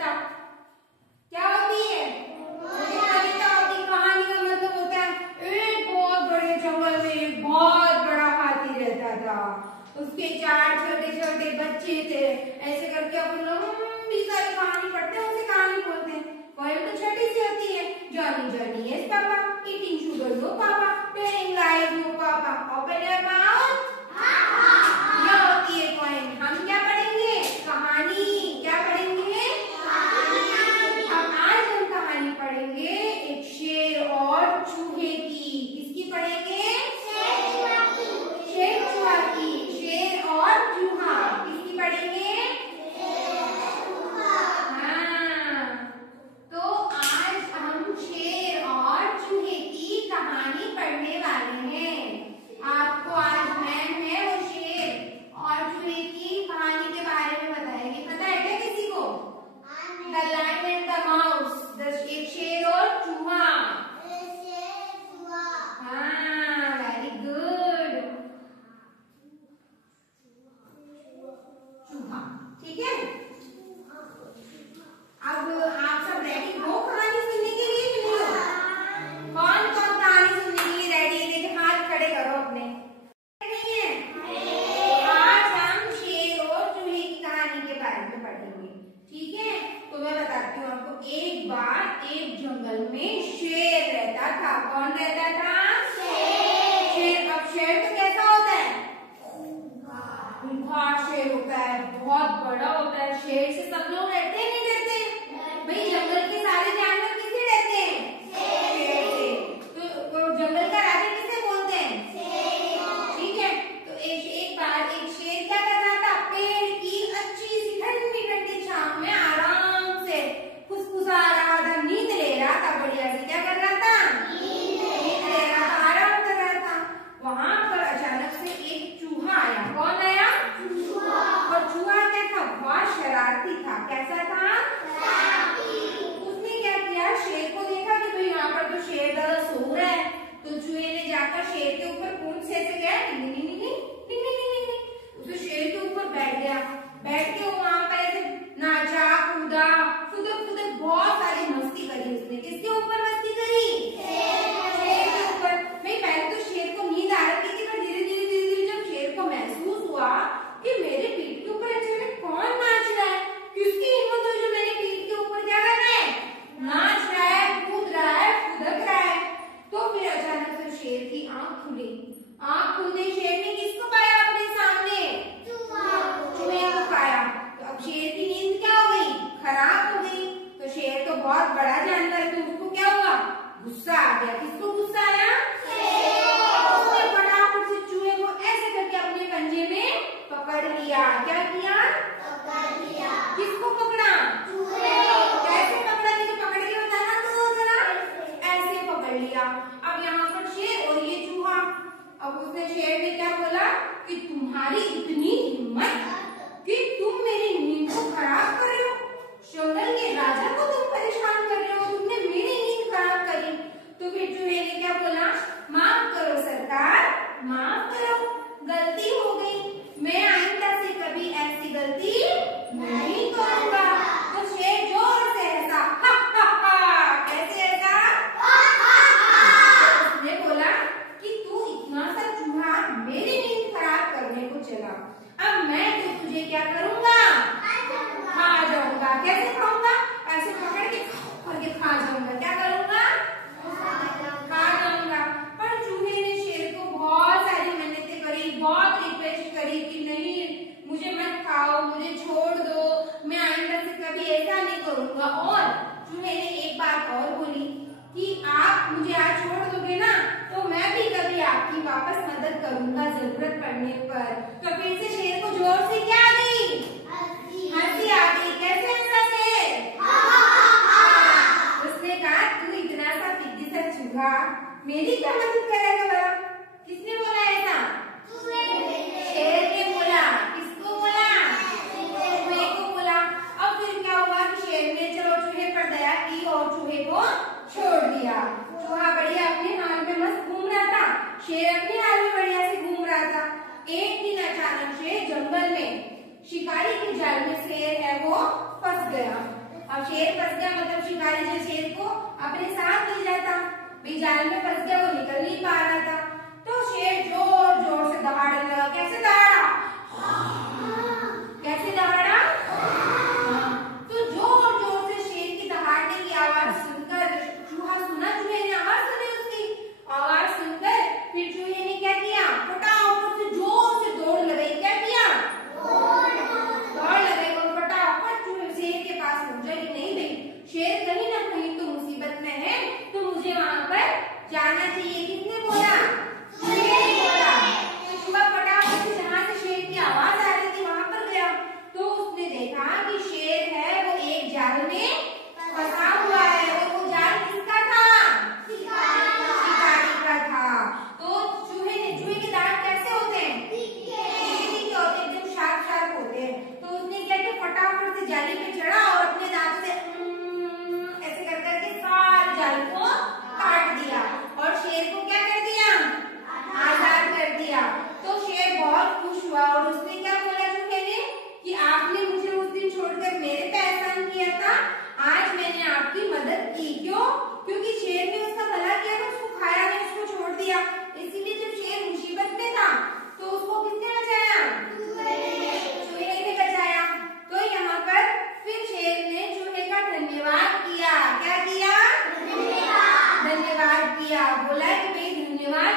बताओ क्या होती है? कहानी क्या होती है? कहानी का मतलब होता है एक बहुत बड़े जंगल में एक बहुत बड़ा हाथी रहता था, उसके 4 छोटे छोटे बच्चे थे। ऐसे करके अपन लंबी सारी कहानी पढ़ते हैं, उसे कहानी बोलते हैं। पोएम तो छोटी सी होती है, Johnny Johnny yes papa, eating sugar no papa, playing light no papa, open your mouth. यह होती है पोएम। हम क्या पढ़ेंगे? कहानी। क्या पढ़ेंगे? कहानी। अब आज हम कहानी पढ़ेंगे एक शेर और चूहे की। किसकी पढ़ेंगे? शेर चूहा की। शेर और चूहा किसकी पढ़ेंगे? हाँ, तो आज हम शेर और चूहे की कहानी पढ़ने वाले हैं। आपको आज मैम है वो शेर और चूहे की कहानी के बारे में बताएंगे। पता है क्या किसी को? The lion and the mouse, एक शेर और चूहा। हाँ, वेरी गुड। चूहा, ठीक है। अब आप सब रेडी हो कहानी सुनने के लिए कि नहीं हो? कौन कौन कहानी सुनने के लिए रेडी है? देखिए हाथ खड़े करो अपने। नहीं है? आज हम शेर और चूहे की कहानी के बारे में पढ़ेंगे, ठीक है। तो मैं बताती हूँ आपको। एक बार एक जंगल में शेर रहता था। कौन रहता था? शेर। अब शेर तो कैसा होता है? खूंखार शेर होता है, बहुत बड़ा होता है। शेर से सब लोग डरते हैं नहीं डरते? भाई जंगल के सारे जानवर किससे डरते हैं? शेर से। तो जंगल का राजा किसे बोलते हैं? ठीक है। तो एक बार एक शेर क्या कर रहा था? पेड़ की अच्छी सी ठंडी ठंडी छांव में आराम से फुसफुसा रहा था, नींद ले रहा था बढ़िया से। क्या कर रहा था? नींद ले रहा था, आराम कर रहा था। वहां पर अचानक से एक चूहा आया। कौन आया? और चूहा क्या था? बहुत शरारती था। कैसा था? उसने क्या किया? शेर को देखा कि भाई यहाँ पर तो शेर दादा सो रहा है, तो चूहे ने जाकर शेर के ऊपर पूंछ से गया, तो शेर के ऊपर बैठ गया। बैठ के वहां पर ऐसे नाचा कूदा, फुदक फुदक बहुत सारी मस्ती करी उसने। किसके ऊपर मस्ती करी? शेर के ऊपर। भाई पहले तो शेर को नींद आ रही थी, पर धीरे धीरे जब शेर को महसूस हुआ कि मेरे पीठ के ऊपर अचानक कौन नाच रहा है, किसकी हिम्मत हुई जो मेरे पीठ के ऊपर क्या कर रहा है? नाच रहा है, कूद रहा है, फुदक रहा है। तो फिर अचानक से शेर की आंख खुली। आंख खुलते शेर ने किसको पाया अपने सामने? चूहे को पाया। तो अब शेर की नींद क्या हो गई? खराब हो गई। तो शेर तो बहुत बड़ा जानवर है, तो उसको क्या हुआ? गुस्सा आ गया। किसको गुस्सा आया? उसने फटाफट से चूहे को ऐसे करके अपने पंजे में पकड़ लिया। क्या किया? पकड़ लिया। किसको पकड़ा? चूहे को। कैसे पकड़ा? लेकिन पकड़ के बताना तो जरा। ऐसे पकड़ लिया। अब यहाँ पर शेर और ये चूहा। अब उसने शेर ने क्या बोला कि तुम्हारी इतनी हिम्मत कि तुम मेरी नींद को खराब कर रहे हो, जंगल के राजा को तुम परेशान कर रहे हो, तुमने मेरी नींद खराब करी। तो फिर चूहे ने क्या बोला? माफ करो सरकार, माफ करो, गलती हो गई, मैं आइंदा से कभी ऐसी गलती नहीं करूंगा। तो शेर जोर से हंसा, हा हा हा। कैसे हंसा? उसने बोला कि तू इतना सा चूहा मेरी नींद खराब करने को चला, अब मैं तो तुझे क्या करूंगा? खा जाऊंगा। कैसे खाऊंगा? ऐसे पकड़ के खा जाऊंगा। क्या करूंगा? खा जाऊंगा। पर चूहे ने शेर को बहुत सारी मिन्नतें करी, बहुत रिक्वेस्ट करी कि नहीं मुझे मत खाओ, मुझे छोड़ दो, मैं आइंदा से कभी ऐसा नहीं करूंगा। और चूहे ने एक बात और बोली कि आप मुझे आज छोड़ दोगे ना, तो मैं भी कभी आपकी वापस मदद करूंगा जरूरत पड़ने पर। तो फिर से शेर को जोर से क्या आ गई? हंसी आ गई। कैसे हंसा शेर? उसने कहा तू इतना सा पिद्दी सा चूहा मेरी क्या मदद करेगा भला? किसने बोला ऐसा? शेर ने बोला। किसको बोला? चूहे को बोला। अब फिर क्या हुआ कि शेर ने चलो चूहे पर दया की और चूहे को छोड़ दिया। चूहा बढ़िया अपने हाल में मस्त घूम रहा था, शेर अपने हाल में बढ़िया से घूम रहा था। एक दिन अचानक से जंगल में शिकारी के जाल में शेर है वो फंस गया। अब शेर फंस गया मतलब शिकारी जो शेर को अपने साथ ले जाता, भाई जाल में फंस गया, वो निकल नहीं पा रहा था। तो शेर जोर जोर से दहाड़ने लगा। कैसे दहाड़ा? कैसे दहाड़ा? तो जोर जोर से शेर की दहाड़ने की आवाज सुनकर चूहा सुना, चूहे ने आवाज सुनी, उसकी आवाज सुनकर फिर चूहे ने क्या किया? फटाफट से जोर से दौड़ लगाई। क्या किया? दौड़ लगाई और फटाफट चूहे शेर के पास पहुंचा कि नहीं भाई शेर कहीं ना कहीं तो मुसीबत में है, तो मुझे वहां पर जाना चाहिए। किसने बोला? शेर ने बोला। तो चूहा फटाफट से जहां से शेर की आवाज आ रही थी वहां पर गया, तो उसने देखा कि शेर है वो एक जाल में फंसा हुआ है। और वो जाल किसका था? शिकारी का था। तो चूहे के दांत कैसे होते हैं? तीखे होते हैं, एकदम शार्प शार्प होते हैं। तो उसने क्या किया? फटाफट से जाली पे चढ़ा और अपने दांत से ऐसे कर करके सारी जाली को काट दिया और शेर को क्या कर दिया? आजाद कर दिया। तो शेर बहुत खुश हुआ और उसने क्या बोला चूहे ने कि आपने मुझे उस दिन छोड़कर मेरे पे एहसान किया था, आज मैंने आपकी मदद की। क्यों? क्योंकि शेर ने उसका भला किया था, उसको खाया नहीं, उसको छोड़ दिया। इसीलिए जब शेर मुसीबत में था तो उसको किसने बचाया? चूहे ने बचाया। तो यहाँ पर फिर शेर ने चूहे का धन्यवाद किया। क्या किया? धन्यवाद किया। बोला कि भाई धन्यवाद